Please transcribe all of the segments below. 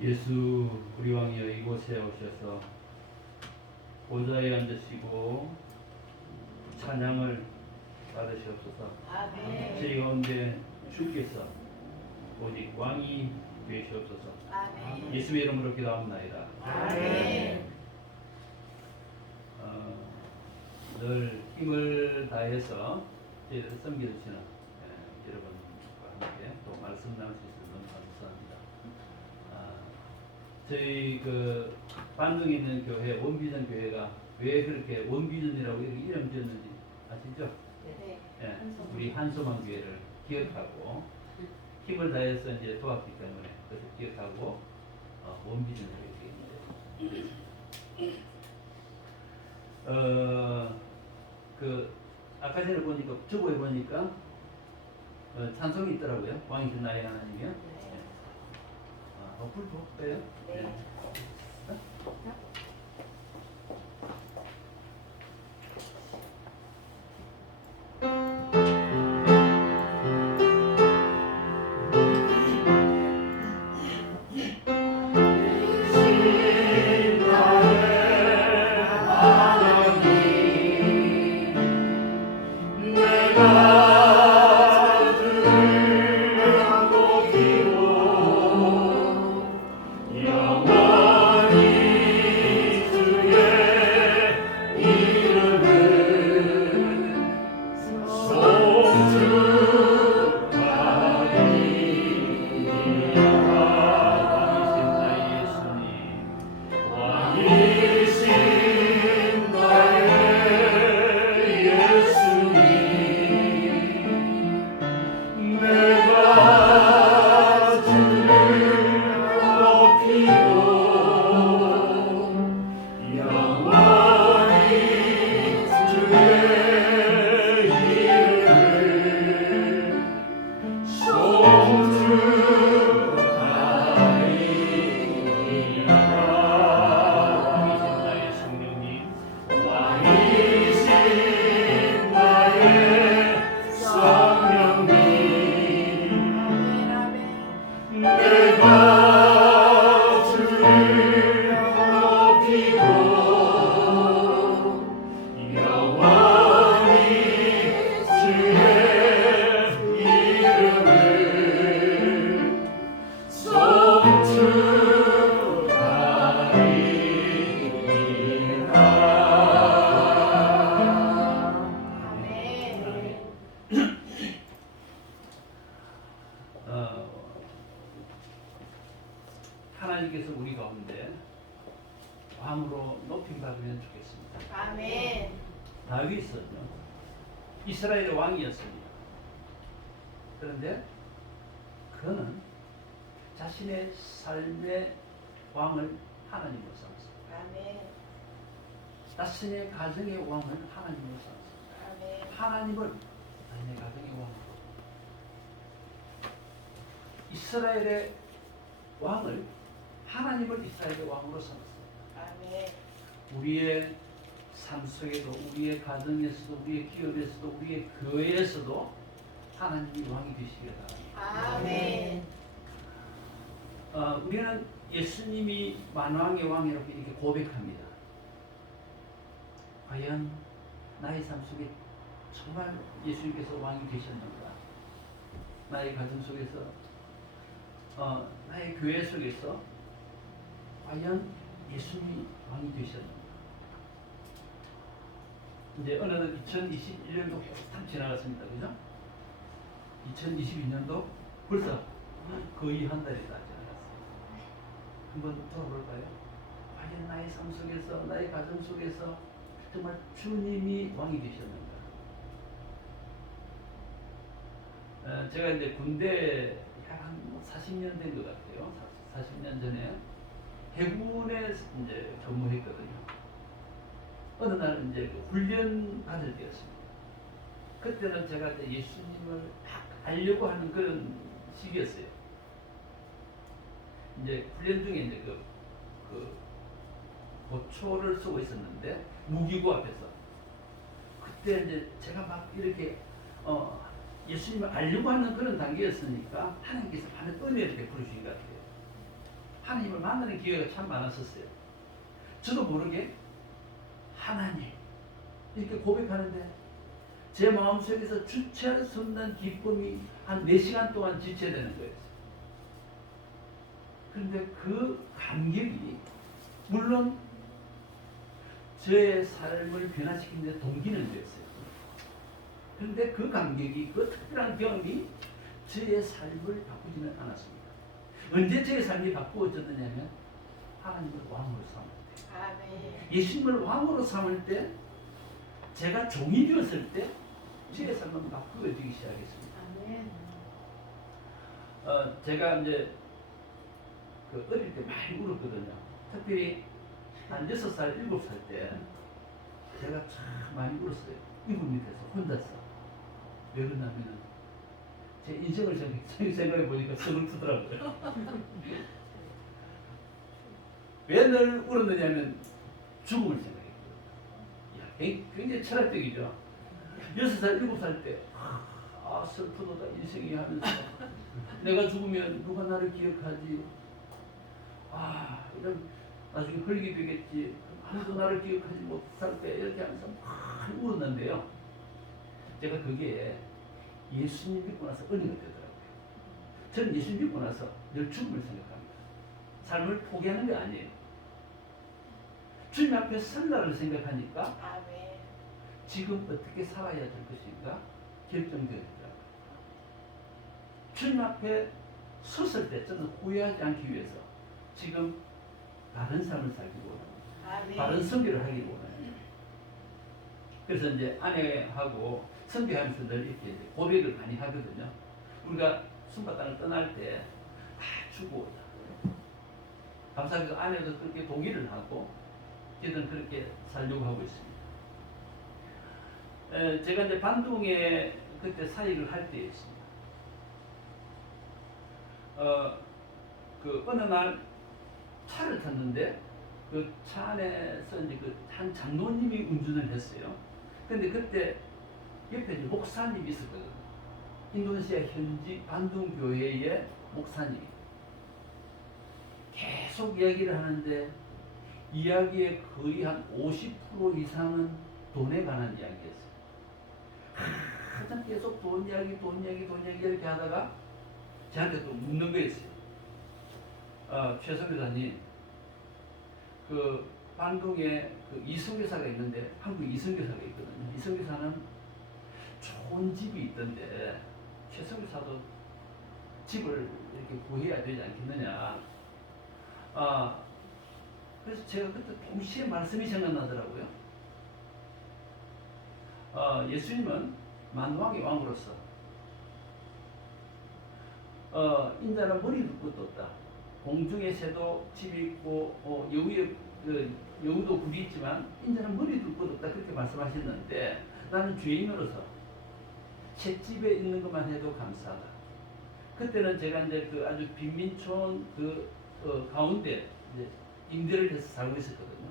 예수 우리 왕이여 이곳에 오셔서 보좌에 앉으시고 찬양을 받으시옵소서. 아멘. 저희 가운데 주께서 오직 왕이 되시옵소서. 아멘. 예수의 이름으로 기도합니다. 아멘. 늘 힘을 다해서 저희를 섬겨주시는 여러분과 함께 또 말씀 나눌 수 있어서 너무 감사합니다. 저희 그 반동에 있는 교회 원비전 교회가 왜 그렇게 원비전이라고 이름 지었는지 아시죠? 네. 예, 우리 한소망 교회를 기억하고 힘을 다해서 이제 도왔기 때문에 그것을 기억하고 원비전을 하게 되겠는데 그 아까 전에 보니까 저거에 보니까 찬송이 있더라고요. 왕이신 나의 하나님이요. 네. 불 볼까요? 네. 하나님께서 우리 가운데 왕으로 높임 받으면 좋겠습니다. 아멘. 다윗은요 이스라엘의 왕이었습니다. 그런데 그는 자신의 삶의 왕을 하나님으로 삼았습니다. 아멘. 자신의 가정의 왕을 하나님으로 삼았습니다. 아멘. 하나님을 자신의 가정의 왕으로, 이스라엘의 왕을, 하나님을 이스라엘의 왕으로 삼았습니다. 아멘. 우리의 삶 속에도, 우리의 가정에서도, 우리의 기업에서도, 우리의 교회에서도 하나님이 왕이 되시길 바랍니다. 아멘. 우리는 예수님이 만왕의 왕이라고 이렇게 고백합니다. 과연 나의 삶 속에 정말 예수님께서 왕이 되셨는가? 나의 가정 속에서, 나의 교회 속에서 과연 예수님이 왕이 되셨는가? 이제 어느덧 2021년도 딱 지나갔습니다. 그죠? 2022년도 벌써 거의 한 달이 다 지나갔어요. 한번 돌아볼까요? 과연 나의 삶 속에서, 나의 가정 속에서 정말 주님이 왕이 되셨는가? 제가 이제 군대 한 40년 된 것 같아요. 40년 전에 해군에 이제 근무했거든요. 어느 날 이제 그 훈련 받을 때였습니다. 그때는 제가 이제 예수님을 막 알려고 하는 그런 시기였어요. 이제 훈련 중에 이제 그 보초를 쓰고 있었는데 무기고 앞에서 그때 이제 제가 막 이렇게 예수님을 알려고 하는 그런 단계였으니까 하나님께서 많은 은혜를 베풀으신 것 같아요. 하나님을 만나는 기회가 참 많았었어요. 저도 모르게 하나님 이렇게 고백하는데 제 마음속에서 주체할 수 없는 기쁨이 한 4시간 동안 지체되는 거예요. 그런데 그 감격이 물론 저의 삶을 변화시키는 데 동기는 되었어요. 그런데 그 감격이, 그 특별한 경험이 저의 삶을 바꾸지는 않았습니다. 언제 저의 삶이 바꾸어졌느냐면 하나님을 왕으로 삼을 때, 아멘. 예수님을 왕으로 삼을 때, 제가 종이 되었을 때 저의 삶은 바꾸어지기 시작했습니다. 아멘. 제가 이제 그 어릴 때 많이 울었거든요. 특별히 한 6살, 7살 때 제가 참 많이 울었어요. 이불 밑에서 혼자서. 왜 그러냐면은 제 인생을 생각해 보니까 서글프더라고요. 왜 늘 울었느냐면 죽음을 생각했거든요. 굉장히 철학적이죠. 6살, 7살 때 슬프도다 인생이 하면서 내가 죽으면 누가 나를 기억하지? 이런 나중에 흙이 되겠지. 아무도 나를 기억하지 못할 때 이렇게 하면서 많이 울었는데요. 제가 그게 예수님 믿고 나서 은혜가 되더라고요. 저는 예수님 믿고 나서 늘 죽음을 생각합니다. 삶을 포기하는 게 아니에요. 주님 앞에 설날을 생각하니까 아멘. 지금 어떻게 살아야 될 것인가 결정되더라고요. 주님 앞에 섰을 때 저는 후회하지 않기 위해서 지금 다른 삶을 살기 원합니다. 아멘. 다른 선교를 하기 원해요. 그래서 이제 아내하고 선교하면서 늘 이렇게 이제 고백을 많이 하거든요. 우리가 순바땅을 떠날 때 주고 감사하게도 아내도 그렇게 동의를 하고 저는 그렇게 살려고 하고 있습니다. 제가 이제 반둥에 그때 사역을 할 때였습니다. 그 어느 날 차를 탔는데 그 차 안에서 이제 그 한 장로님이 운전을 했어요. 근데 그때 옆에 이제 목사님이 있었거든요. 인도네시아 현지 반둥 교회의 목사님. 계속 이야기를 하는데 이야기의 거의 한 50% 이상은 돈에 관한 이야기였어요. 한참 계속 돈 이야기 이렇게 하다가 저한테 또 묻는 거였어요. 최선 교사님, 그 반동에 그 이성교사가 있는데 한국 이성교사가 있거든요. 이성교사는 좋은 집이 있던데 최성교사도 집을 이렇게 구해야 되지 않겠느냐. 그래서 제가 그때 동시에 말씀이 생각나더라고요. 예수님은 만왕의 왕으로서 인자는 머리 둘 것도 없다. 공중의 새도 집이 있고 여우도 굴이 있지만 인자는 머리 둘 것도 없다. 그렇게 말씀하셨는데 나는 죄인으로서 셋집에 있는 것만 해도 감사하다. 그때는 제가 이제 그 아주 빈민촌 가운데 이제 임대를 해서 살고 있었거든요.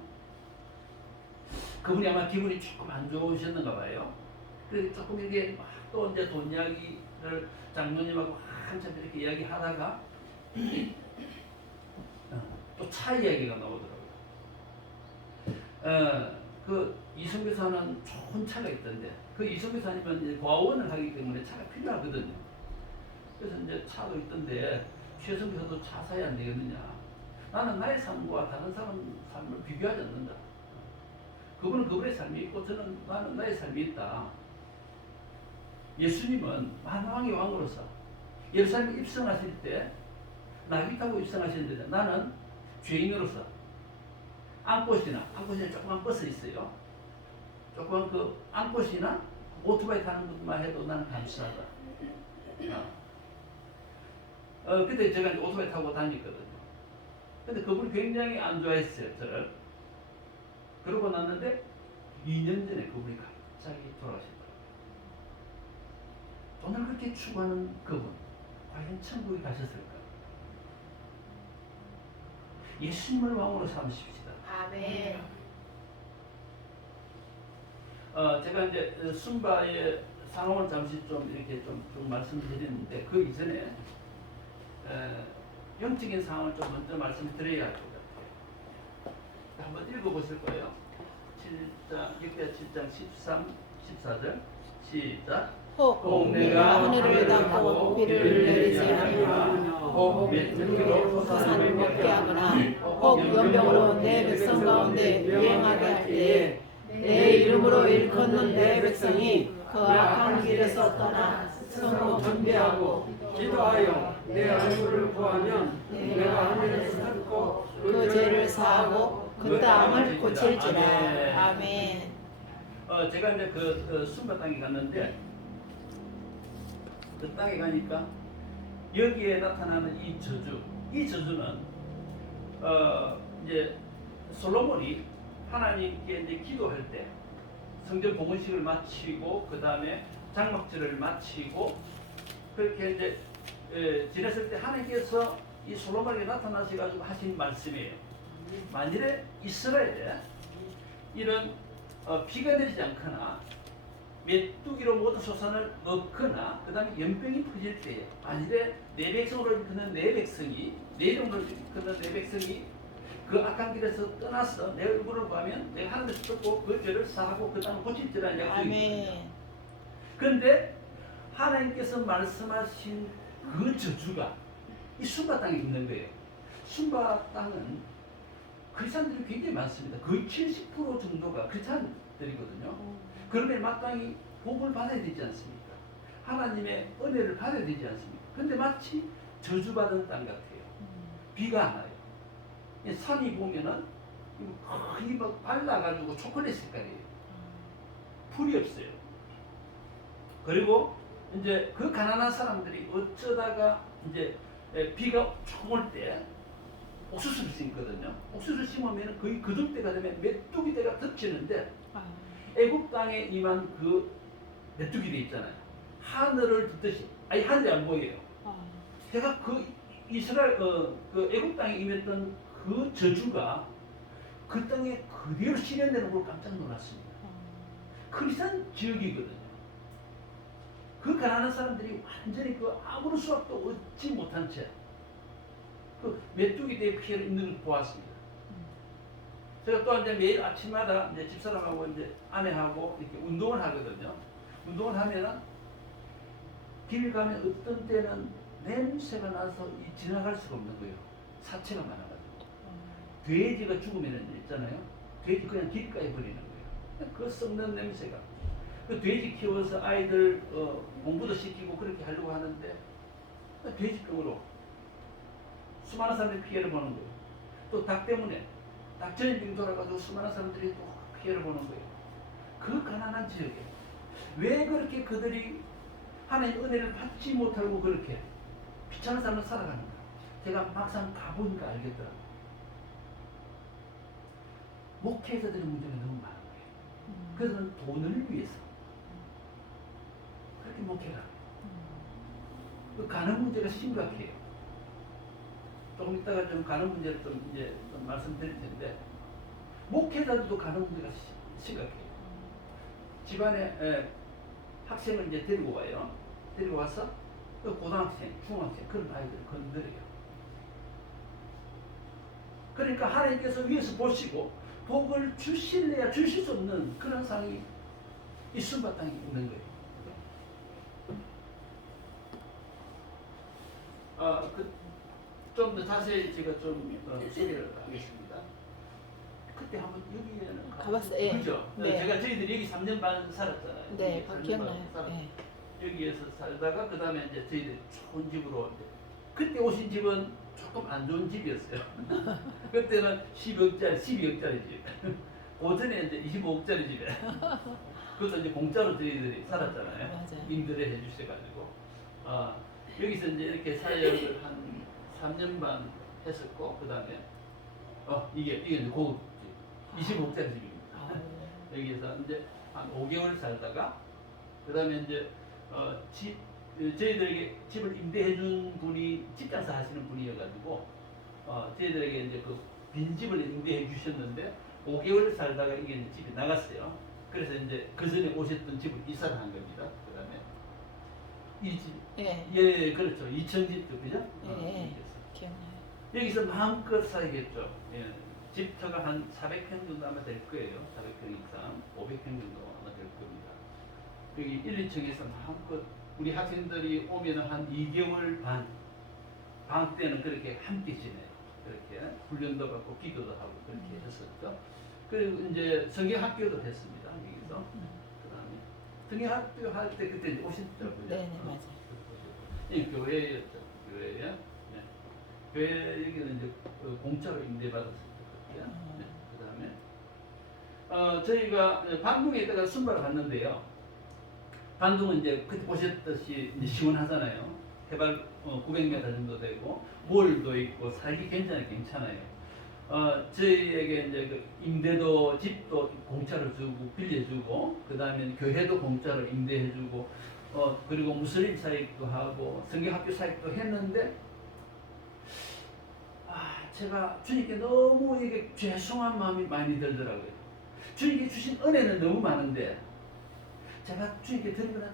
그분이 아마 기분이 조금 안 좋으셨는가 봐요. 그래서 조금 이렇게 또 이제 돈 이야기를 장로님하고 한참 이렇게 이야기하다가 또 차 이야기가 나오더라고요. 그 이성교사는 좋은 차가 있던데 그 이성교사님은 이제 과원을 하기 때문에 차가 필요하거든요. 그래서 이제 차도 있던데 최성교사도 차 사야 안 되겠느냐. 나는 나의 삶과 다른 사람 삶을 비교하지 않는다. 그분은 그분의 삶이 있고 나는 나의 삶이 있다. 예수님은 만왕의 왕으로서 예루살렘에 입성하실 때 나귀 타고 입성하셨는데 나는 죄인으로서 안꽃이나 조그만 버스 있어요. 조그만 그 안꽃이나 오토바이 타는 것만 해도 나는 감사하다. 그때 제가 이제 오토바이 타고 다녔거든요. 근데 그분이 굉장히 안 좋아했어요, 저를. 그러고 났는데 2년 전에 그분이 갑자기 돌아가셨더라고요. 돈을 그렇게 추구하는 그분, 과연 천국에 가셨을까? 예수님을 왕으로 삼으십시다. 아멘. 제가 이제 순바의 상황을 잠시 좀 이렇게 좀 말씀드렸는데 그 이전에 영적인 상황을 좀 먼저 말씀드려야 할 것 같아요. 한번 읽어보실 거예요. 7장, 역대하 7장 13, 14절 시작. 혹 내가 하늘을 닫고 비를 내리지 아니하며 혹 맹수로 산을 먹게 하거나 혹 연병으로 내 백성 가운데 유행하게 할 때에 내 이름으로 일컫는 내 백성이 그 악한 길에서 떠나 성으로 준비하고 기도하여 내 얼굴을 구하면 내가 하늘에서 듣고 그 죄를 사하고 그 땅을 고칠지라. 아멘. 제가 이제 그 순바 땅에 갔는데 그 땅에 가니까 여기에 나타나는 이 저주는 이제 솔로몬이 하나님께 이제 기도할 때 성전 봉헌식을 마치고 그 다음에 장막절을 마치고 그렇게 이제 지냈을 때 하나님께서 이 솔로몬에게 나타나셔가지고 하신 말씀이에요. 만일에 이스라엘에 이런 비가 내리지 않거나 메뚜기로 모든 소산을 먹거나 그 다음에 연병이 퍼질 때에 만일에 내 백성으로 일컫는 내 백성이 내 이름으로 일컫는 내 백성이 그 악한 길에서 떠나서 내 얼굴을 보면 내가 하늘에서 듣고 그 죄를 사하고 그 땅을 고칠지라는 약속입니다. 아멘. 그런데 하나님께서 말씀하신 그 저주가 이 순바 땅에 있는 거예요. 순바 땅은 크리스찬들이 굉장히 많습니다. 거의 70% 정도가 크리스찬들이거든요. 그런데 마땅히 복을 받아야 되지 않습니까? 하나님의 은혜를 받아야 되지 않습니까? 근데 마치 저주받은 땅 같아요. 비가 안 와요. 산이 보면은 거의 막 발라가지고 초콜릿 색깔이에요. 풀이 없어요. 그리고 이제 그 가난한 사람들이 어쩌다가 이제 비가 조금 올 때 옥수수를 심거든요. 옥수수를 심으면 거의 거둘 때가 되면 메뚜기 때가 덮치는데 애굽 땅에 임한 그 메뚜기들 있잖아요. 하늘을 듣듯이 아니 하늘이 안 보여요. 제가 그 이스라엘 그 애굽 땅에 임했던 그 저주가 그 땅에 그대로 실현되는 걸 깜짝 놀랐습니다. 크리스찬 지역이거든요. 그 가난한 사람들이 완전히 그 아무런 수확도 얻지 못한 채 그 메뚜기 대 피해를 입는 걸 보았습니다. 제가 또 이제 매일 아침마다 이제 집사람하고 이제 아내하고 이렇게 운동을 하거든요. 운동을 하면은 길 가면 어떤 때는 냄새가 나서 지나갈 수가 없는 거예요. 사체가 많아가지고. 돼지가 죽으면 있잖아요. 돼지 그냥 길가에 버리는 거예요. 그 썩는 냄새가. 그 돼지 키워서 아이들 공부도 시키고 그렇게 하려고 하는데 돼지병으로 수많은 사람들이 피해를 보는 거예요. 또 닭 때문에 닭전염병이 돌아가지고 수많은 사람들이 또 피해를 보는 거예요. 그 가난한 지역에 왜 그렇게 그들이 하나님의 은혜를 받지 못하고 그렇게 비참한 삶을 살아가는가? 제가 막상 가보니까 알겠더라고요. 목회자들의 문제가 너무 많은 거예요. 그래서 돈을 위해서 그렇게 목회가 그 가는 문제가 심각해요. 조금 이따가 좀 가는 문제를 좀 이제 좀 말씀드릴 텐데 목회자들도 가는 문제가 심각해요. 집안에 학생을 이제 데리고 와요. 데리고 와서 그 고등학생, 중학생 그런 아이들을 건드려요. 그러니까 하나님께서 위에서 보시고 복을 주실래야 주실 수 없는 그런 상황이 이 순바 땅에 있는 거예요. 좀 더 자세히 제가 좀 소개를 하겠습니다. 그때 한번 여기에는 가봤어요. 예. 그죠? 네. 제가 저희들이 여기 3년 반 살았잖아요. 네, 3년 반 기억나요. 살았- 네. 여기에서 살다가 그 다음에 이제 저희들 좋은 집으로 이제 그때 오신 집은 조금 안 좋은 집이었어요. 그때는 10억짜리, 12억짜리 집. 오전에 이제 25억짜리 집에. 그것도 이제 공짜로 저희들이 살았잖아요. 맞아요. 임대를 해주셔가지고. 여기서 이제 이렇게 사역을 한 3년 반 했었고, 그 다음에, 이게 이제 고급 집. 25억짜리 집입니다. 여기서 이제 한 5개월 살다가, 그 다음에 이제, 저희들에게 집을 임대해 준 분이 직장사 하시는 분이어가지고 저희들에게 이제 그 빈집을 임대해 주셨는데 5개월 살다가 이게 이제 집이 나갔어요. 그래서 이제 그 전에 오셨던 집을 이사를 한 겁니다. 그 다음에 이 집, 예. 예, 그렇죠. 2층 집도 그죠? 예. 기억나요. 여기서 마음껏 살겠죠. 예. 집터가 한 400평 정도 아마 될 거예요. 400평 이상, 500평 정도 아마 될 겁니다. 여기 1, 2층에서 마음껏 우리 학생들이 오면 한 2개월 반, 방학 때는 그렇게 함께 지내요. 그렇게 훈련도 받고 기도도 하고 그렇게 했었죠. 그리고 이제 성경학교도 했습니다. 여기서. 그다음에 성경학교 할 때 그때 이제 오셨죠. 네네 맞아요. 이 교회였죠. 교회에. 네. 교회 여기는 이제 공짜로 임대받았을 때. 네. 그다음에 저희가 반동에 있다가 순발을 갔는데요. 반동은 이제 그때 보셨듯이 이제 시원하잖아요. 해발 900m 정도 되고 몰도 있고 살기 굉장히 괜찮아요. 저희에게 이제 그 임대도 집도 공짜로 주고 빌려주고 그 다음에 교회도 공짜로 임대해주고 그리고 무슬림 사역도 하고 성경학교 사역도 했는데 제가 주님께 너무 이게 죄송한 마음이 많이 들더라고요. 주님께 주신 은혜는 너무 많은데 제가 주님께 드린 거는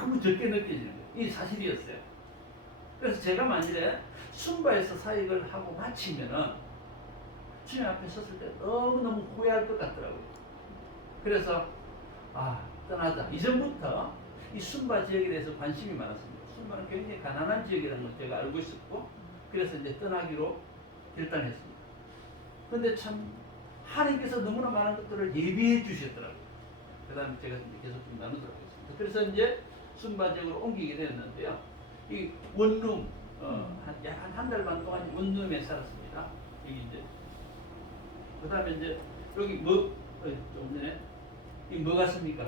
너무 적게 느껴지는 거예요. 이 사실이었어요. 그래서 제가 만일에 순바에서 사역을 하고 마치면은 주님 앞에 섰을 때 너무너무 후회할 것 같더라고요. 그래서 떠나자. 이전부터 이 순바 지역에 대해서 관심이 많았습니다. 순바는 굉장히 가난한 지역이라는 걸 제가 알고 있었고 그래서 이제 떠나기로 결단했습니다. 근데 참 하나님께서 너무나 많은 것들을 예비해 주셨더라고요. 그 다음에 제가 계속 좀 나누도록 하겠습니다. 그래서 이제 순바 지역으로 옮기게 되었는데요. 이 원룸, 약 한 달 반 동안 원룸에 살았습니다. 여기 이제. 그 다음에 이제 여기 좀 전에 이 뭐 같습니까?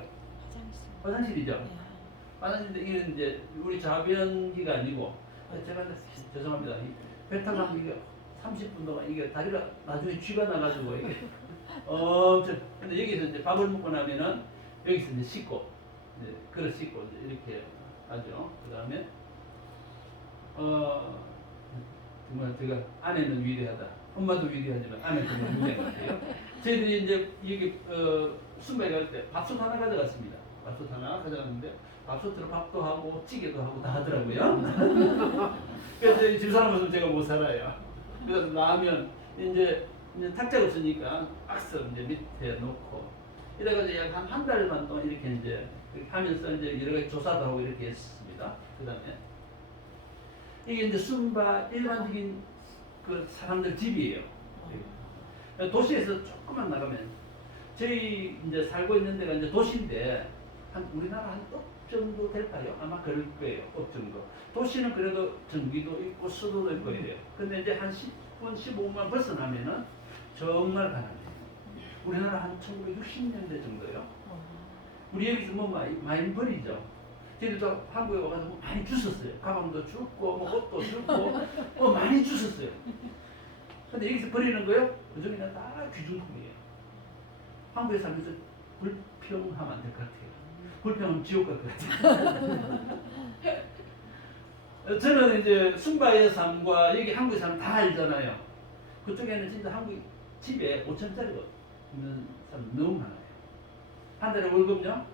화장실. 화장실이죠. 네. 화장실인데 이게 이제 우리 자변기가 아니고 제가 죄송합니다. 배 타고 가면 이게 30분 동안 이게 다리가 나중에 쥐가 나가지고 이게 엄청. 근데 여기서 이제 밥을 먹고 나면은 여기서 이제 씻고 이제 그릇 씻고 이제 이렇게 하죠. 그 다음에 정말 제가 아내는 위대하다. 엄마도 위대하지만 아내는 정말 위대한 것 같아요. 저희들이 이제 여기 순바에 갈 때 밥솥 하나 가져갔습니다. 밥솥 하나 가져갔는데 밥솥으로 밥도 하고 찌개도 하고 다 하더라고요. 그래서 집사람 없으면 제가 못 살아요. 그래서 라면 이제 탁자가 없으니까 박스 이제 밑에 놓고 이래가지고 약 한 달 반 동안 이렇게 이제 하면서 이제 여러 가지 조사도 하고 이렇게 했습니다. 그 다음에 이게 이제 순바 일반적인 그 사람들 집이에요. 도시에서 조금만 나가면 저희 이제 살고 있는 데가 이제 도시인데 한 우리나라 한 업 정도 될까요? 아마 그럴 거예요. 업 정도. 도시는 그래도 전기도 있고 수도도 있고 이래요. 근데 이제 한 10분, 15분만 벗어나면은 정말 가난해요. 우리나라 한 1960년대 정도요. 우리 여기서 뭐 많이 버리죠. 저희도 한국에 와가지고 뭐 많이 주웠어요. 가방도 줍고 뭐 옷도 줍고 많이 주웠어요. 근데 여기서 버리는 거요? 그중에는 다 귀중품이에요. 한국에 살면서 불평하면 안 될 것 같아요. 불평은 지옥 갈 것 같아요. 저는 이제 순바의 삶과 여기 한국의 삶 다 알잖아요. 그쪽에는 진짜 한국 집에 5천짜리가 있는 사람 너무 많아요. 한 달에 월급요?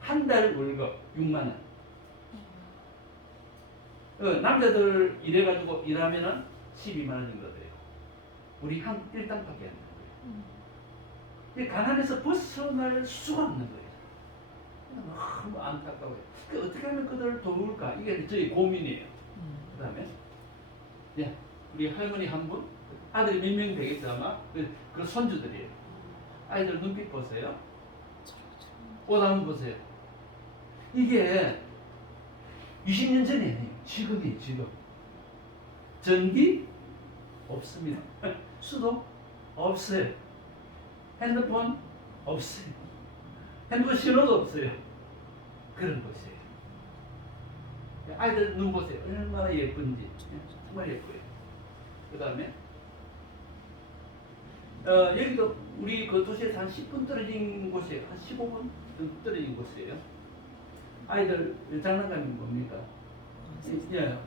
한 달 월급 6만 원. 남자들 일해가지고 일하면은 12만 원 정도 돼요. 우리 한 일당밖에 안 되는 거예요. 가난에서 벗어날 수가 없는 거예요. 너무 안타까워요. 어떻게 하면 그들을 도울까? 이게 저희 고민이에요. 그 다음에 우리 할머니 한 분, 아들이 몇 명 되겠죠 아마? 그 손주들이에요. 아이들 눈빛 보세요. 옷 한번 보세요. 이게 20년 전에 지금이에요. 지금. 전기 없습니다. 수도 없어요. 핸드폰 없어요. 핸드폰 신호도 없어요. 그런 것이에요. 아이들 눈 보세요. 얼마나 예쁜지. 정말 예뻐요. 그 다음에 여기도 우리 그 도시에서 한 10분 떨어진 곳이에요. 한 15분 정도 떨어진 곳이에요. 아이들 장난감이 뭡니까? 예,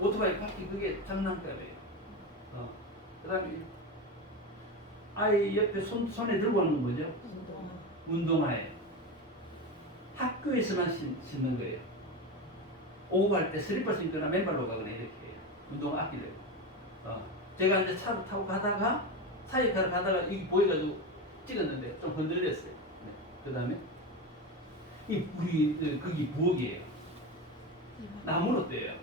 오토바이 바퀴 그게 장난감이에요. 그 다음에 아이 옆에 손에 들고 가는 거죠? 운동화예요. 학교에서만 신는 거예요. 오후 갈 때 슬리퍼 신거나 맨발로 가거나 이렇게 해요. 운동화 아끼려고. 제가 이제 차를 타고 가다가 사이가를 가다가 이게 보여가지고 찍었는데 좀 흔들렸어요. 네. 그 다음에 이 우리 거기 부엌이에요. 나무로 떼요.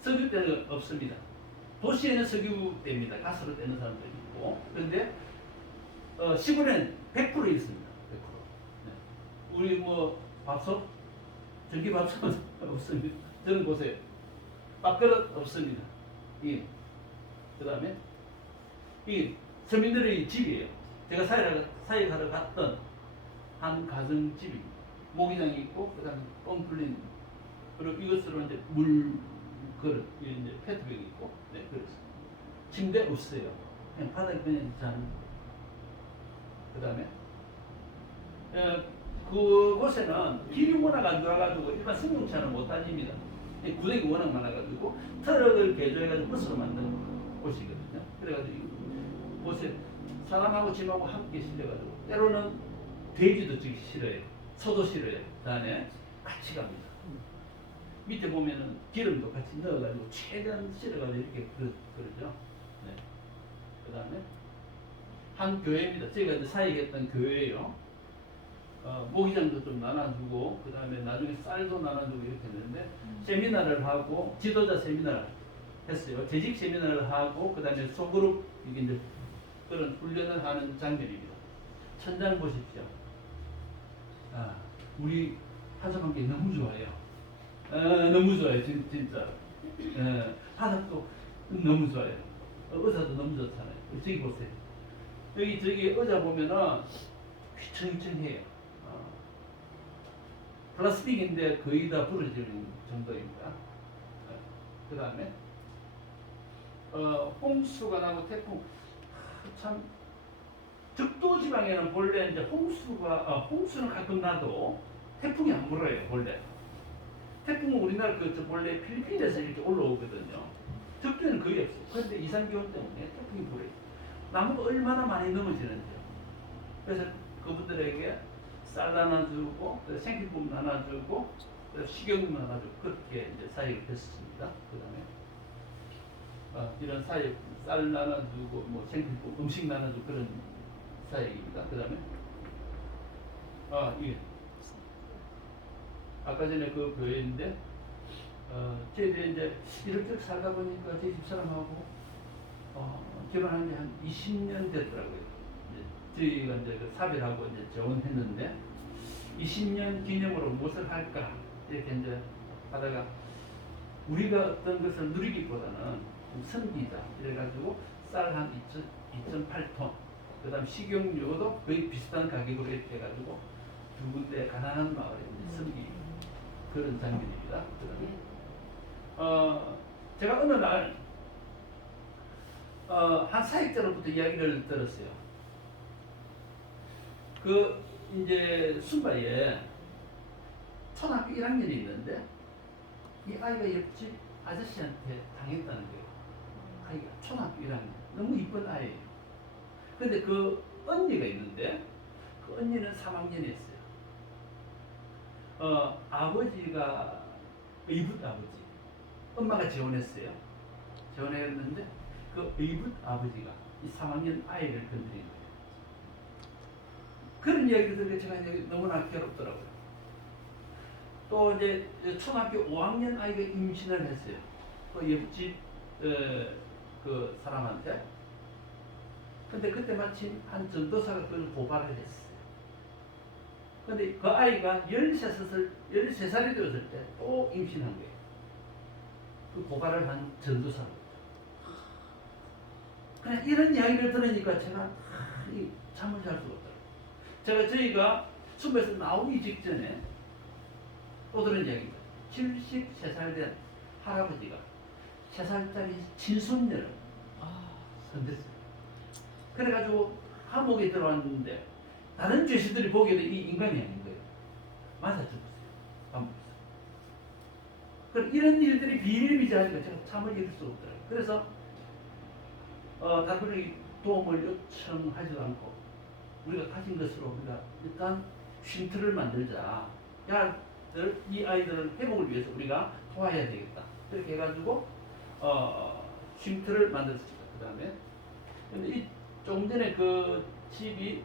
석유 떼는 없습니다. 도시에는 석유 떼입니다. 가스로 떼는 사람도 있고. 그런데 시골에는 100% 있습니다. 100%. 네. 우리 뭐 밥솥, 전기 밥솥은 없습니다. 저는 보세요. 밥그릇 없습니다. 이 그다음에 이 서민들의 집이에요. 제가 사회 가러 갔던 한 가정 집입니다. 모기장이 있고 그다음에 뻥 뚫린 그리고 이것으로 이제 물 그릇 이제 페트병이 있고 네 그렇습니다. 침대 없어요. 그냥 바닥에 그냥 자는. 그다음에 그곳에는 길이 워낙 안 좋아가지고 일반 승용차는 못 다닙니다. 구역이 워낙 많아가지고 트럭을 개조해가지고 버스로 만든 곳이거든요. 그래가지고 곳에 사람하고 짐하고 함께 실려가지고 때로는 돼지도 저기 실어요. 소도 실어요. 그 안에 같이 갑니다. 밑에 보면은 기름도 같이 넣어가지고 최대한 실어가지고 이렇게 그러죠. 네. 그 다음에 한 교회입니다. 저희가 이제 사역했던 교회예요. 모기장도 좀 나눠주고 그 다음에 나중에 쌀도 나눠주고 이렇게 했는데 세미나를 하고 지도자 세미나를 했어요. 재직 세미나를 하고 그 다음에 소그룹 이게 이제 그런 훈련을 하는 장면입니다. 천장 보십시오. 우리 화석관계 너무 좋아요. 너무 좋아요. 진짜. 바닥도 너무 좋아요. 의자도 너무 좋잖아요. 저기 보세요. 저기 의자 보면은 휘청휘청해요. 플라스틱인데 거의 다 부러지는 정도입니다. 그 다음에 홍수가 나고 태풍 참 적도 지방에는 본래 이제 홍수는 가끔 나도 태풍이 안 불어요. 본래 태풍은 우리나라 본래 필리핀에서 이렇게 올라오거든요. 적도에는 거의 없어요. 그런데 이상기온 때문에 태풍이 불어요. 나무가 얼마나 많이 넘어지는지요. 그래서 그분들에게 쌀 나눠주고 생필품 나눠주고 식용 나눠주고 그렇게 이제 사역을 했습니다. 그 다음에 이런 사역 쌀 나눠주고 뭐 생필품 음식 나눠주고 그런 사역입니다. 그 다음에 이게 아까 전에 그 교회인데 저희들이 이제 이렇게 살다 보니까 제 집사람하고 결혼한 지 한 20년 됐더라고요. 저희가 이제 그 사별하고 이제 재혼했는데 20년 기념으로 무엇을 할까 이렇게 이제 하다가 우리가 어떤 것을 누리기보다는 섬기자 이래가지고 쌀 한 2.8톤 그다음 식용유도 거의 비슷한 가격으로 이렇게 해가지고 두 군데 가난한 마을에 이제 섬기 그런 장면입니다. 그다음에 제가 어느 날 한 사역자로부터 이야기를 들었어요. 이제 순바에 초등학교 1학년이 있는데 이 아이가 옆집 아저씨한테 당했다는 거예요. 아이가 초등학교 1학년 너무 이쁜 아이예요. 근데 그 언니가 있는데 그 언니는 3학년이었어요. 아버지가 의붓 아버지 엄마가 재혼했어요. 재혼했는데 그 의붓 아버지가 이 3학년 아이를 건드린 거예요. 그런 이야기를 들으니까 제가 이제 너무나 괴롭더라고요. 또 이제 초등학교 5학년 아이가 임신을 했어요. 그 옆집 그 사람한테. 근데 그때 마침 한 전도사가 그걸 고발을 했어요. 근데 그 아이가 13살이 되었을 때 또 임신한 거예요. 그 고발을 한 전도사로. 그냥 이런 이야기를 들으니까 제가 잠을 잘 수가 없더라고요. 저희가 숲에서 나오기 직전에 또 들은 이야기입니다. 73살 된 할아버지가 3살짜리 친손녀를 건댔어요. 그래가지고 감옥에 들어왔는데 다른 죄수들이 보기에도 이 인간이 아닌 거예요. 맞아 죽었어요. 감옥에서. 그럼 이런 일들이 비일비재하니까 제가 잠을 이룰 수 없더라고요. 그래서 다른 도움을 요청하지도 않고 우리가 가진 것으로 우리가 일단 쉼터를 만들자. 이 아이들을 회복을 위해서 우리가 도와야 되겠다. 그렇게 해가지고 쉼터를 만들었습니다. 그 다음에 근데 이 조금 전에 그 집이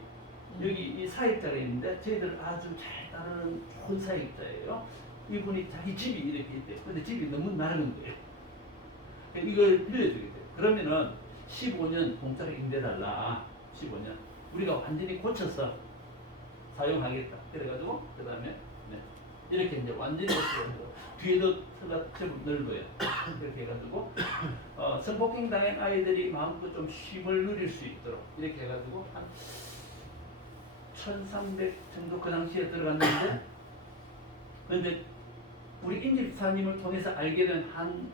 여기 이 사역자가 있는데 저희들 아주 잘 따르는 좋은 사역자예요. 이분이 자기 집이 이렇게 있대요. 근데 집이 너무 낡은 거예요. 이걸 빌려주게 돼요. 그러면은 15년 공짜로 임대달라. 15년. 우리가 완전히 고쳐서 사용하겠다. 그래가지고 그 다음에 이렇게 이제 완전히 고쳐서 뒤에도 제법 넓어요. 이렇게 해가지고 성폭행 당한 아이들이 마음껏 좀 쉼을 누릴 수 있도록 이렇게 해가지고 한 1,300 정도 그 당시에 들어갔는데 근데 우리 임집사님을 통해서 알게 된 한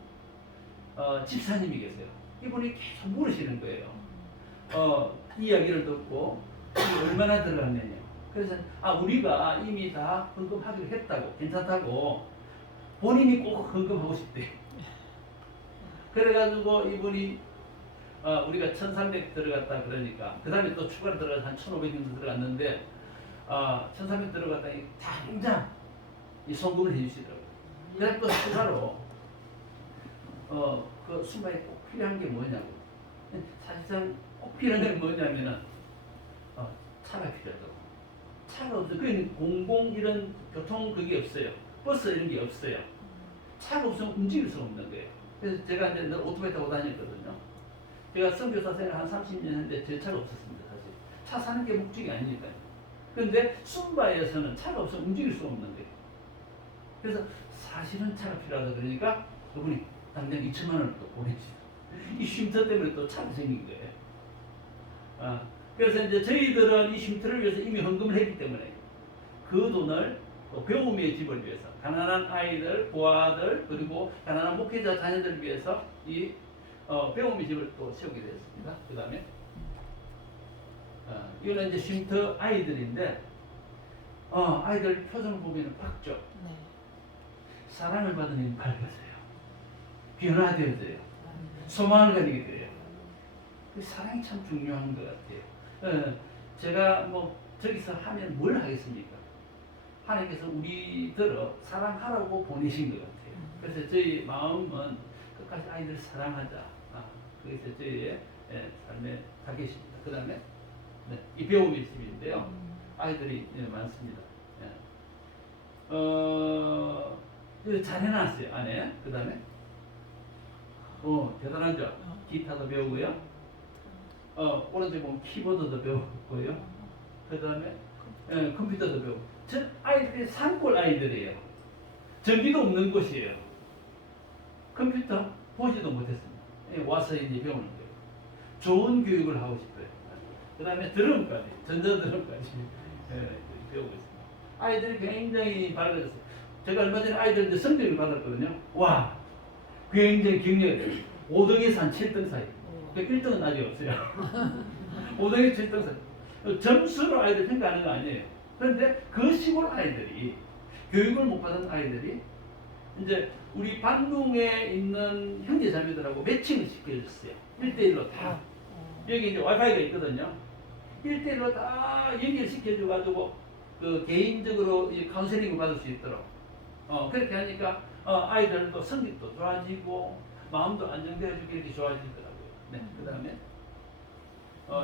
집사님이 계세요. 이분이 계속 물으시는 거예요. 이야기를 듣고 이게 얼마나 들어갔느냐. 그래서 우리가 이미 다 헌금하기로 했다고 괜찮다고 본인이 꼭 헌금하고 싶대. 그래가지고 이분이 우리가 1,300 들어갔다 그러니까 그 다음에 또 추가로 들어가서 한 1,500 정도 들어갔는데 1,300 들어갔다니 당장 이 송금을 해주시더라고요. 그래서 또 추가로 그 순간에 꼭 필요한 게 뭐냐고. 사실상 꼭 필요한 게 뭐냐면은 차가 필요하다고. 차가 없어요. 그게 공공 이런 교통 그게 없어요. 버스 이런 게 없어요. 차가 없으면 움직일 수 없는 거예요. 그래서 제가 이제 오토바이 타고 다녔거든요. 제가 선교사 생활 한 30년 했는데 제 차가 없었습니다. 사실 차 사는 게 목적이 아니니까요. 그런데 순바에서는 차가 없으면 움직일 수 없는 거예요. 그래서 사실은 차가 필요하다 그러니까 그분이 당장 2천만 원을 또 보내주세요. 이 쉼터 때문에 또 차가 생긴 거예요. 그래서 이제 저희들은 이 쉼터를 위해서 이미 헌금을 했기 때문에 그 돈을 또 배움의 집을 위해서 가난한 아이들, 부하들 그리고 가난한 목회자 자녀들을 위해서 이 배움의 집을 또 세우게 되었습니다. 그 다음에 이거는 이제 쉼터 아이들인데 아이들 표정을 보면 밝죠. 네. 사랑을 받으면 밝아져요. 변화되어져요. 소망을 가지게 돼요. 그 사랑이 참 중요한 것 같아요. 제가 뭐 저기서 하면 뭘 하겠습니까? 하나님께서 우리들을 사랑하라고 보내신 것 같아요. 그래서 저희 마음은 끝까지 아이들 사랑하자. 그래서 저희의 삶의 타겟입니다. 그 다음에 이 배움의 집인데요. 아이들이 많습니다. 잘 해놨어요, 안에. 그 다음에 대단하죠. 기타도 배우고요. 오른쪽에 보면 키보드도 배우고요. 그 다음에 컴퓨터도 배우고. 전 아이들이 산골 아이들이에요. 전기도 없는 곳이에요. 컴퓨터 보지도 못했습니다. 와서 이제 배우는 거예요. 좋은 교육을 하고 싶어요. 그 다음에 드럼까지, 전자드럼까지 배우고 있습니다. 아이들이 굉장히 밝아졌어요. 제가 얼마 전에 아이들 성적을 받았거든요. 와, 굉장히 격려해요. 5등에서 한 7등 사이. 1등은 아직 없어요. 5등에서 7등 사이. 점수로 아이들 평가하는 거 아니에요. 그런데 그 시골 아이들이, 교육을 못 받은 아이들이 이제 우리 반동에 있는 형제 자매들하고 매칭을 시켜줬어요. 1대1로 다. 여기 이제 와이파이가 있거든요. 1대1로 다 연결시켜줘가지고 그 개인적으로 이 카운셀링을 받을 수 있도록. 그렇게 하니까 아이들도 성격도 좋아지고 마음도 안정되어지고 이렇게 좋아지더라고요. 네, 그 다음에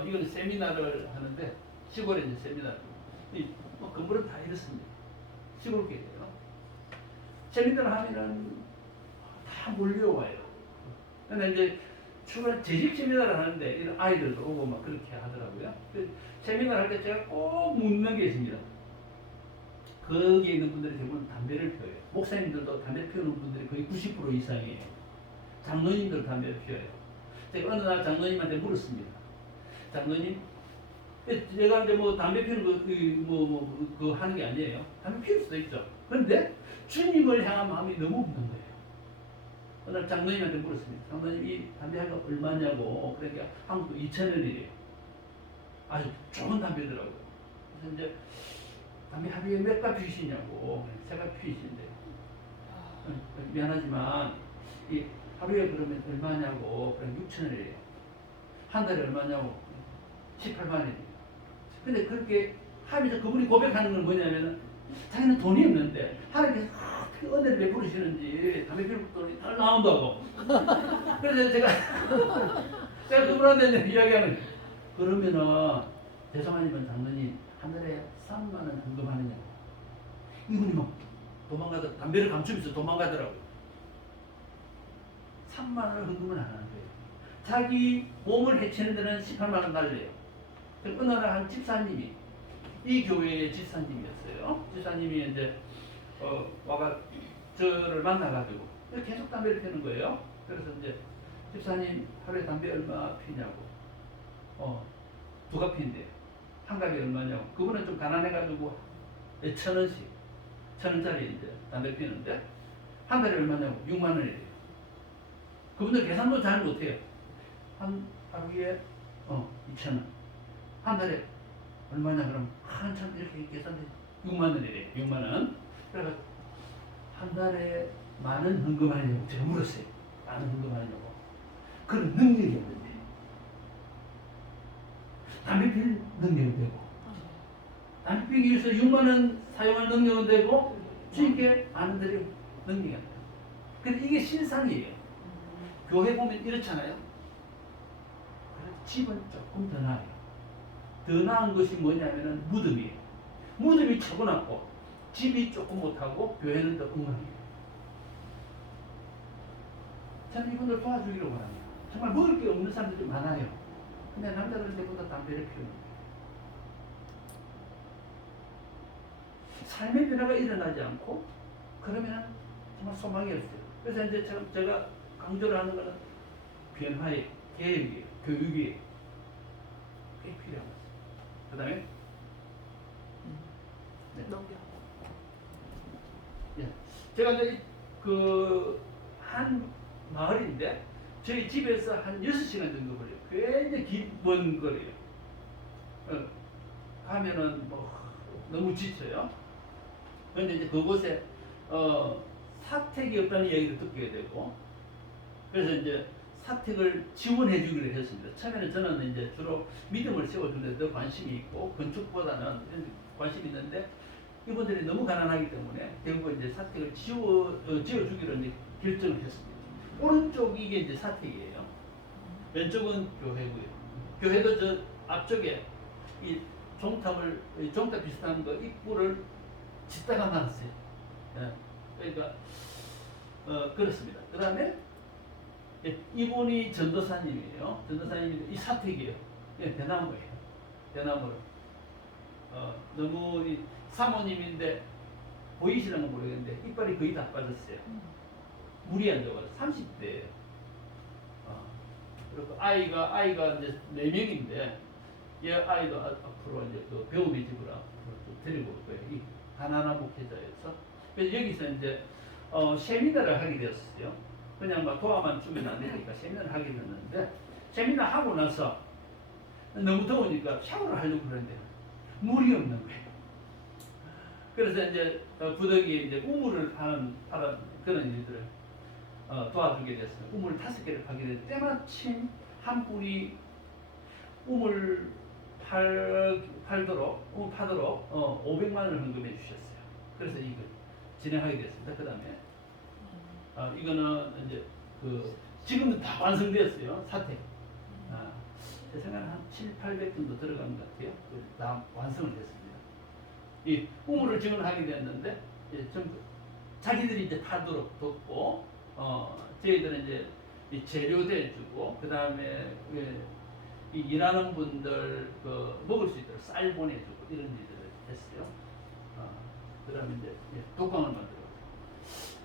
이건 세미나를 하는데 시골에 이제 세미나. 건물은 다 이렇습니다. 시골길이에요. 세미나를 하면은 다 몰려와요. 근데 이제 주로 재직 세미나를 하는데 이런 아이들도 오고 막 그렇게 하더라고요. 세미나를 할 때 제가 꼭 묻는 게 있습니다. 거기에 있는 분들이 대부분 담배를 피워요. 목사님들도 담배 피우는 분들이 거의 90% 이상이에요. 장로님들 담배를 피워요. 제가 어느 날 장로님한테 물었습니다. 장로님, 제가 이제 뭐 담배 피우는 거 하는 게 아니에요. 담배 피울 수도 있죠. 그런데 주님을 향한 마음이 너무 없는 거예요. 어느 날 장로님한테 물었습니다. 장로님, 이 담배 한가 얼마냐고. 그러니까 한국도 2,000원이래요. 아주 좋은 담배더라고요. 그래서 이제 담배 하루에 몇 가 피우시냐고. 3가 피우시는데. 미안하지만 이 하루에 그러면 얼마냐고. 그럼 6,000원이래요. 한 달에 얼마냐고. 18만 원이에요. 근데 그렇게 하면서 그분이 고백하는 건 뭐냐면은 자기는 돈이 없는데 하나님께서 어떻게 은혜를 베푸시는지 담배 피울 돈이 잘 나온다고. 그래서 제가 그분한테 이야기하는 그러면은 대성하니면 장로님 한 달에 3만 원 헌금하느냐고. 이분이 막 도망가더라고. 담배를 감추면서 도망가더라고. 3만 원을 헌금을 안 하는 거예요. 자기 몸을 해치는 데는 18만 원 날려요. 어느 날 한 집사님이 이 교회의 집사님이었어요. 집사님이 이제 와가 저를 만나가지고 계속 담배를 피우는 거예요. 그래서 이제 집사님 하루에 담배 얼마 피냐고. 두 갑 피는데요. 한 갑이 얼마냐고. 그분은 좀 가난해가지고 1,000원씩 1,000원짜리 이제 담배 피우는데 한 달에 얼마냐고. 6만 원이래요. 그분들 계산도 잘 못해요. 한 하루에 2,000원. 한 달에 얼마냐 그럼 한참 이렇게 계산돼 6만 원이래요. 6만 원. 그래서 한 달에 만 원 헌금하냐고 제가 물었어요. 만 원 헌금하냐고. 그런 능력이 없는데 담배 필 능력은 되고 담배 피기 위해서 6만 원 사용할 능력은 되고 주님께 아는 데를 능력이 안 돼요. 근데 이게 신상이에요. 교회 보면 이렇잖아요. 집은 조금 더 나아요. 더 나은 것이 뭐냐면은 무덤이에요. 무덤이 차고났고 집이 조금 못하고 교회는 더 엉망이에요. 저는 이분들 도와주기로 바랍니다. 정말 먹을 게 없는 사람들이 많아요. 근데 남자들은 대부분 담배를 피우는 거예요. 삶의 변화가 일어나지 않고 그러면 정말 소망이 없어요. 그래서 이제 제가 강조를 하는 것은 변화의 계획이에요. 교육이에요. 꽤 필요한 거죠. 그 다음에 네. 넘겨. 예. 제가 이제 한 마을인데 저희 집에서 한 6시간 정도 걸려요. 굉장히 먼 거리예요. 가면은 뭐 너무 지쳐요. 그런데 이제 그곳에 사택이 없다는 이야기를 듣게 되고 그래서 이제 사택을 지원해 주기로 했습니다. 처음에는 저는 이제 주로 믿음을 세워주는 데 더 관심이 있고 건축보다는 관심이 있는데 이분들이 너무 가난하기 때문에 결국 이제 사택을 지어주기로 이제 결정을 했습니다. 오른쪽이 이게 이제 사택이에요. 왼쪽은 교회고요. 교회도 저 앞쪽에 이 종탑 비슷한 거 입구를 짓다가 놨어요. 예. 그러니까 그렇습니다. 그 다음에 이분이 전도사님이에요. 전도사님인데 이 사택이에요. 예, 대나무예요. 대나무로. 너무 사모님인데 보이시는 건 모르겠는데 이빨이 거의 다 빠졌어요. 물이 안 들어가서 30대예요. 그리고 아이가 이제 4명인데 얘 아이도 앞으로 이제 그 배움의 집으로 앞으로 좀 데리고 올 거예요. 이 가난한 목회자여서. 그래서 여기서 이제 세미나를 하게 되었어요. 그냥 막 도와만 주면 안 되니까 세미나를 하게 됐는데 세미나 하고 나서 너무 더우니까 샤워를 하려고 그러는데 물이 없는 거예요. 그래서 이제 부덕이 이제 우물을 파는 그런 일들을 도와주게 됐어요. 우물 5개를 파게 됐는데 때마침 한 분이 우물 파도록 500만 원을 헌금해 주셨어요. 그래서 이걸 진행하게 됐습니다. 그 다음에 이거는 이제 지금은 다 완성되었어요. 사택. 제 생각에 한 700, 800 정도 들어간 것 같아요. 다 완성을 했습니다. 이 우물을 지원하게 됐는데 전부 자기들이 이제 타도록 돕고 저희들은 이제 이 재료 대주고 그 다음에 이 일하는 분들 먹을 수 있도록 쌀 보내주고 이런 일들을 했어요. 그 다음에 이제 독방을 만들었어요.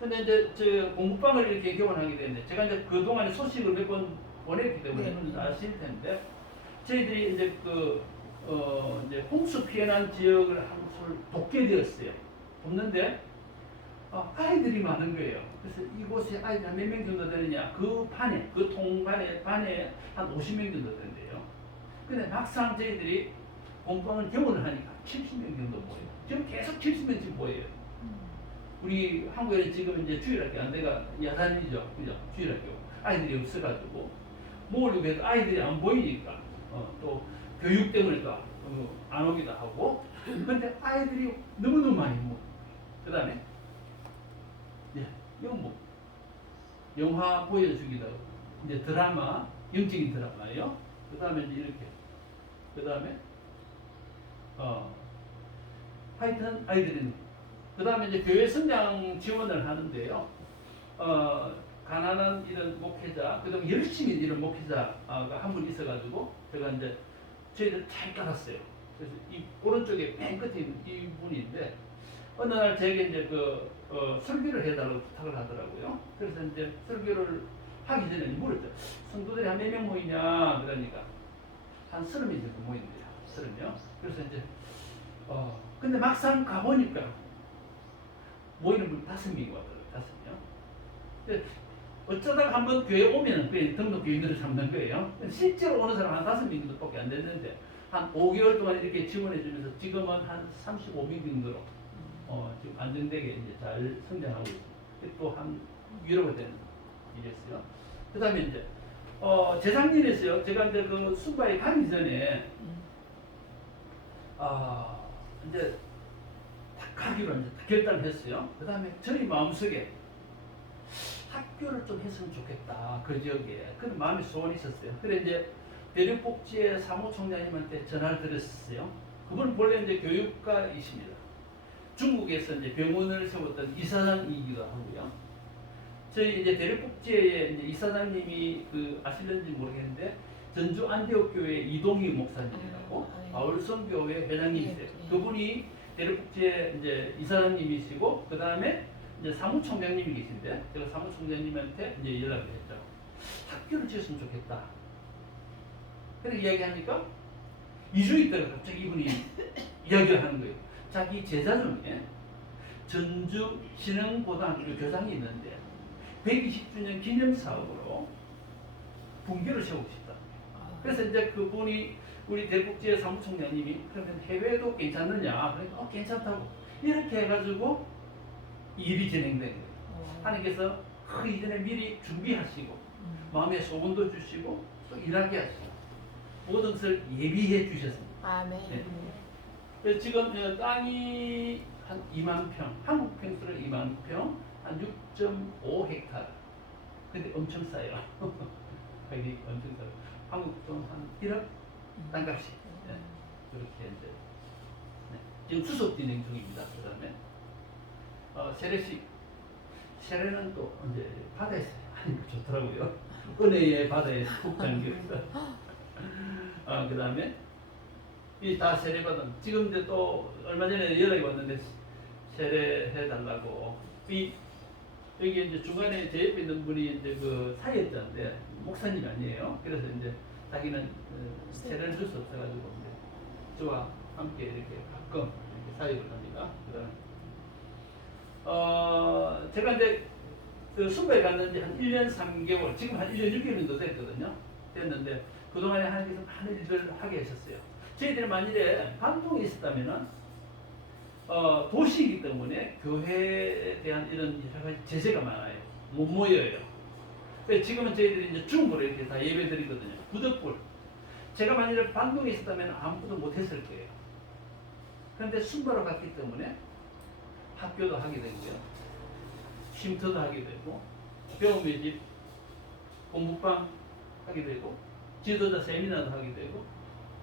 근데 이제 저 공부방을 이렇게 개원하게 됐는데 제가 이제 그 동안에 소식을 몇 번 보냈기 때문에 여러분들 아실 텐데 저희들이 이제 이제 홍수 피해난 지역을 한 곳을 돕게 되었어요. 돕는데 아이들이 많은 거예요. 그래서 이곳에 아이들이 한 몇 명 정도 되느냐? 그 통반에 한 50명 정도 된대요. 근데 막상 저희들이 공부방을 개원을 하니까 70명 정도 모여요. 지금 계속 70명씩 모여요. 우리 한국에는 지금 이제 주일학교 안대가 야단이죠. 그죠? 주일학교. 아이들이 없어가지고 모으려고 해도 아이들이 안 보이니까 또 교육 때문에 또 안 오기도 하고 근데 아이들이 너무너무 많이 모여요. 그 다음에 예, 이건 뭐 영화 보여주기도 하고 이제 드라마, 영적인 드라마예요. 그 다음에 이제 이렇게 그 다음에 하여튼 아이들은 그 다음에 이제 교회 성장 지원을 하는데요. 가난한 이런 목회자, 그다음에 열심히 이런 목회자가 한 분 있어가지고 제가 이제 저희들 잘 따랐어요. 그래서 이 오른쪽에 맨 끝에 있는 이 분인데 어느 날 제게 이제 설교를 해달라고 부탁을 하더라고요. 그래서 이제 설교를 하기 전에 물었죠. 성도들이 한 몇 명 모이냐 그러니까 한 30명 정도 모인대요. 30명. 그래서 이제 근데 막상 가보니까 모이는 분 5명이 왔더라고요. 5명. 근데 어쩌다가 한번 교회 오면은 그냥 등록 교인들을 잡는 거예요. 실제로 오는 사람 한 5명 정도밖에 안 됐는데 한 5개월 동안 이렇게 지원해 주면서 지금은 한 35명 정도로 지금 안정되게 이제 잘 성장하고 있습니다. 또 한 위로가 되는 일이었어요. 그 다음에 이제 재작년에서요. 제가 이제 그 순바에 가기 전에 이제 딱 가기로 이제 결단을 했어요. 그 다음에 저희 마음속에 학교를 좀 했으면 좋겠다. 그 지역에. 그런 마음의 소원이 있었어요. 그래 이제 대륙복지회 사무총장님한테 전화를 드렸어요. 그분은 본래 이제 교육가이십니다. 중국에서 이제 병원을 세웠던 이사장이기도 하고요. 저희 이제 대륙복지회의 이제 이사장님이 아실는지 모르겠는데 전주 안디옥교회 이동희 목사님이라고 바울성교회 회장님이세요. 그분이 대륙복지회 이제 이사장님이시고 그 다음에 이제 사무총장님이 계신데 제가 사무총장님한테 이제 연락을 했죠. 학교를 지었으면 좋겠다. 그렇게 이야기하니까 2주 있다가 갑자기 이분이 이야기를 하는 거예요. 자기 제자 중에 전주 신흥고등학교 교장이 있는데 120주년 기념 사업으로 분교를 세우고 싶다. 그래서 이제 그분이 우리 대국지회 사무총장님이 그러면 해외도 괜찮느냐? 그러니까 괜찮다고 이렇게 해가지고 일이 진행된 거예요. 하나님께서 그 이전에 미리 준비하시고 마음의 소원도 주시고 또 일하게 하시고 모든 것을 예비해 주셨습니다. 아멘. 네. 그래서 지금 땅이 한 2만 평, 한국 평수로 2만 평, 한 6.5 헥타르. 근데 엄청 싸요. 거기 엄청 싸요. 한국 돈 한 1억 땅값이. 네. 그렇게 이제 네. 지금 수속 진행 중입니다. 그다음에 세례식 세례는 또 이제 바다에서 하니까 좋더라고요. 은혜의 바다에 푹 잠겨서. 그다음에 이 다 세례 받은 지금 이제 또 얼마 전에 연락이 왔는데 세례해 달라고 여기 이제 중간에 제 옆에 있는 분이 이제 그 사역자인데 목사님이 아니에요. 그래서 이제 자기는 세례를 줄 수 없어가지고 이제 저와 함께 이렇게 가끔 이렇게 사역을 합니다. 그다음에 제가 이제 그 순바에 갔는지 한 1년 3개월 지금 한 1년 6개월 정도 됐는데 그동안에 하나님께서 많은 일을 하게 하셨어요. 저희들이 만일에 반동이 있었다면은 도시이기 때문에 교회에 대한 이런 여러 가지 제재가 많아요. 못 모여요. 그래서 지금은 저희들이 이제 줌으로 이렇게 다 예배 드리거든요. 부득불. 제가 만일에 반동이 있었다면 아무것도 못했을 거예요. 그런데 순바로 갔기 때문에 학교도 하게 되고요. 쉼터도 하게 되고 배움의 집, 공부방 하게 되고 지도자 세미나도 하게 되고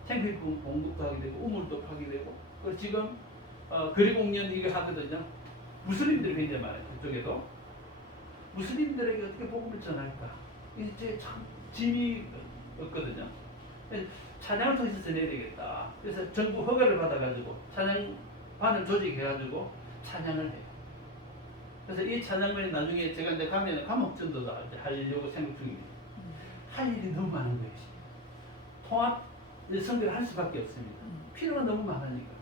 생필품 공급도 하게 되고 우물도 하게 되고 그리고 지금 거리공연 이거 하거든요. 무슬림들이 굉장히 많아요. 그쪽에도 무슬림들에게 어떻게 복음을 전할까 이제 참 짐이 없거든요. 찬양을 통해서 전해야 되겠다. 그래서 정부 허가를 받아가지고 찬양반을 조직해가지고 찬양을 해요. 그래서 이 찬양반이 나중에 제가 이제 가면 감옥전도도 이제 하려고 생각 중입니다. 할 일이 너무 많은 거예요. 통합 선교를 할 수밖에 없습니다. 필요가 너무 많으니까.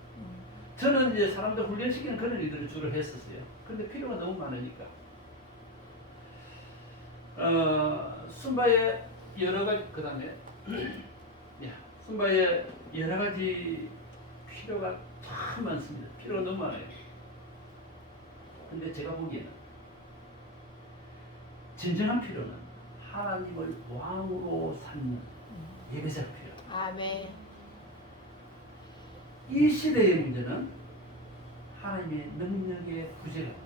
저는 이제 사람들 훈련시키는 그런 일들을 주로 했었어요. 그런데 필요가 너무 많으니까. 순바의 여러 가지, 그 다음에, 순바의 여러 가지 필요가 참 많습니다. 필요가 너무 많아요. 근데 제가 보기에는 진정한 필요는 하나님을 왕으로 삼는 예배자가 필요합니다. 아멘. 이 시대의 문제는 하나님의 능력의 부재가 됩니다.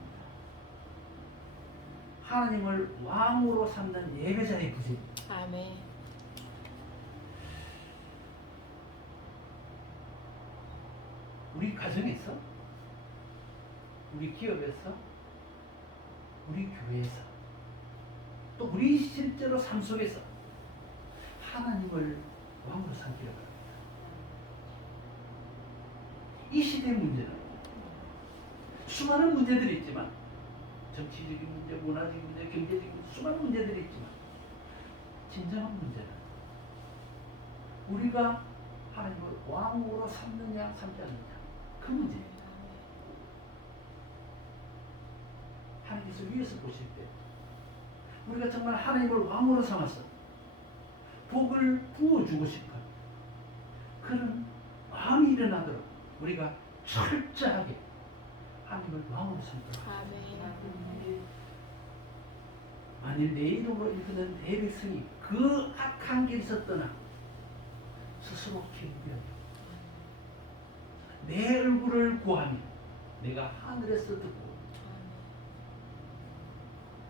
하나님을 왕으로 삼는 예배자의 부재. 아멘. 우리 가정에서, 우리 기업에서, 우리 교회에서, 또 우리 실제로 삶 속에서 하나님을 왕으로 삼기를 바랍니다. 이 시대의 문제는 수많은 문제들이 있지만, 정치적인 문제, 문화적인 문제, 경제적인 문제, 수많은 문제들이 있지만, 진정한 문제는 우리가 하나님을 왕으로 삼느냐 삼지 않느냐, 그 문제입니다. 하나님께서 위에서 보실 때 우리가 정말 하나님을 왕으로 삼아서 복을 부어주고 싶은 그런 마음이 일어나도록 우리가 철저하게 하나님을 왕으로 삼도록. 아멘. 만일 내 이름으로 일컫는 내 백성이 그 악한 길에서 떠나 스스로 겸비하며 내 얼굴을 구하며 내가 하늘에서 듣고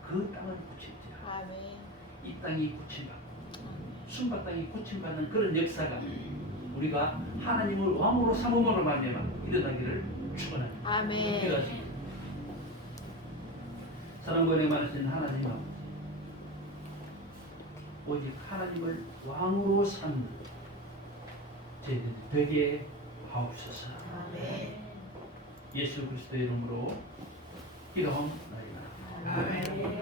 그 땅을 고칠지라. 아멘. 이 땅이 고침받고 순바 땅이 고침받는 그런 역사가 우리가 하나님을 왕으로 삼음으로 말미암아 일어나기를 축원합니다. 아멘. 기도하십니다. 사랑과 은혜 많으신 하나님 아버지, 오직 하나님을 왕으로 삼는 저희들이 되게 하옵소서. 아멘. 예수 그리스도의 이름으로 기도하옵나이다. 아멘.